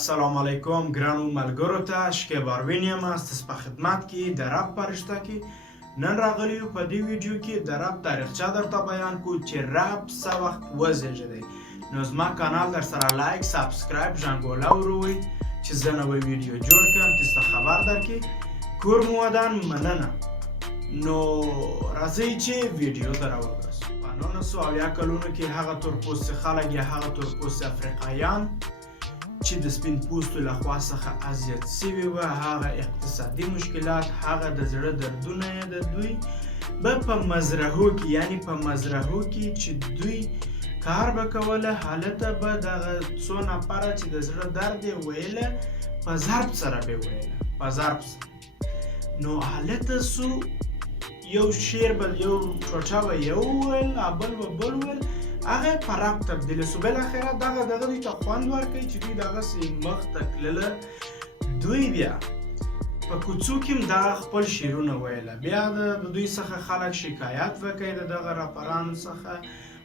السلام علیکم ګرانو ملګرو ته شکیباروین یم ستاسو په خدمت کې د رب په رشته کې نن راغلی یو په دې ویډیو کې د رب تاریخچه درته بیان کو چې رب څه وخت وزیږېدی نو زما کانال در سره لایک سابسکرایب ژانګوله وروئ چې زه نوی ویډیو جوړ کړم تاسو ته خبر درکړي کور مو ودان مننه نو راځئ چې ویډیو ته راوګرځو په 1980 کلونو کې هغه تورپوستي خلک یا هغه تورپوستي افریقایان چې د سپین پوستو له خوا څخه اذیت سوي وه هغه اقتصادي مشکلات هغه د زړه دردونه یې د دوی به په مزرعو کې یعنی په مزرعو کې چې دوی کار به کوله هلته به دغه څو نفره چې د زړه درد یې ویله په ضرب سره به ویله په ضرب سره نو هلته سو یو شعر به یو ټوټه به یو ویل بل به بل ویل هغه په رپ تبدیل سو بالاخره دغه دوی ته خوند ورکوي چې دوی دغسې مخ ته تلله دوی بیا په کوڅو کې هم دغه خپل شعرونه ویله بیا د دوی څخه خلک شکایت وکړي د دغه راپرانو څخه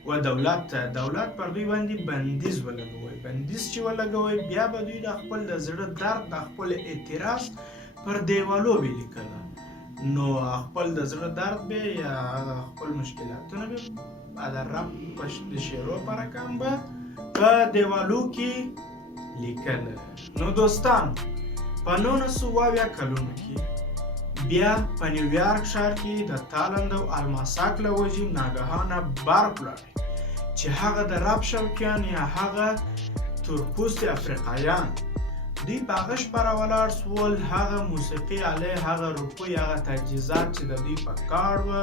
و دولت ته دولت پر دوی باندې بندیز ولګوي بندیز چې ولګوي بیا به دوی د خپل د زړه درد د خپل اعتراض پر دیوالو به لیکله نو خپل د زړه درد به یا خپل مشکلاتونه به د رب د شعرو په رقم به په دیوالو کې لیکله نو دوستان په 1980 کلونو کې بیا په نیویارک ښار کې د تالند او الماساک له وجې ناګهانه برق ولاړی چې هغه د رب شوقیان یا هغه تورپوستي افریقایان دوی په هغه شپه راولاړ سول هغه موسیقي آلې هغه روپۍ هغه تجهیزات چې د دوی په کار وه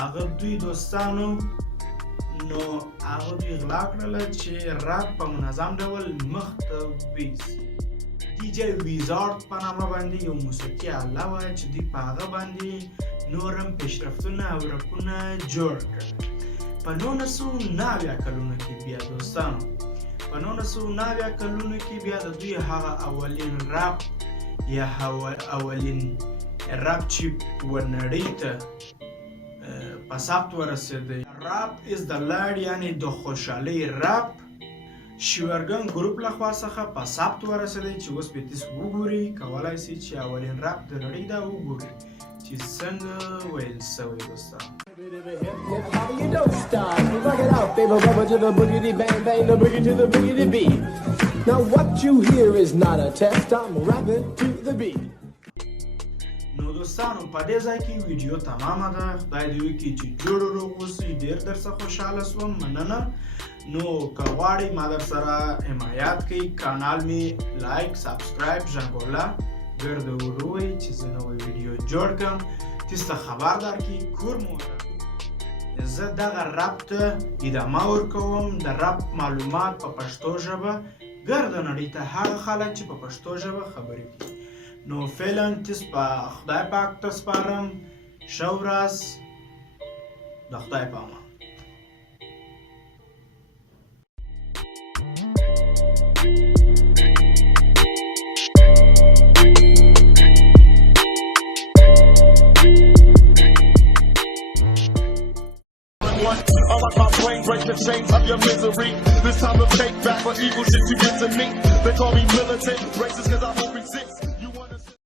هغه دوی دوستانو نو هغه دوی غلا کړله چې رب په منظم ډول مخ ته ویسي ډي جی ویزارد په نامه باندې یو موسیقي آله وه چې دوی په هغه باندې نور هم پیشرفتونه او رپونه جوړ کړل په 1990 کلونو کې بیا دوستانو په 1990 کلونو کې بیا د دوی هغه اولین رپ یا اولین رپ چې ورنړۍ ته په ثبت ورسېدی رپ از د لړ یعنی د خوشحالۍ رپ شیورګن ګروپ له خوا څخه په ثبت ورسېدی چې اوس به تاسو وګورئ کولی سئ چې اولین رپ د نړۍ دا وګورئ چې څنګه ویل سوی دوستان You don't stop, you rock it out, baby, rubber to the boogity bang bang, the boogie to the boogity beat. Now what you hear is not a test, I'm rapping to the beat. نو دوستانو په دې ځای کې ویډیو تمامه ده خدای دې وکړي چې جوړ روغ اوسئ ډېر درڅخه خوشحاله سوم مننه نو که غواړئ ما در سره حمایت کوئ کانال مې لایک سابسکرایب ژانګوله ګرده وروئ چې زه نوی ویډیو جوړ کړم تاسو ته خبر درکړي کور مو زه دغه رپ ته ادامه ورکوم د رپ معلومات په پښتو ژبه ګرده نړۍ ته هغه خلک چې په پښتو ژبه خبرې کوي نو فعلا تاسو په خدای پاک ته سپارم ښه ورځ د خدای په امان I like my brain break the chains of your misery. This time to take back for evil shit you did to me. They call me militant, racist cause I won't resist.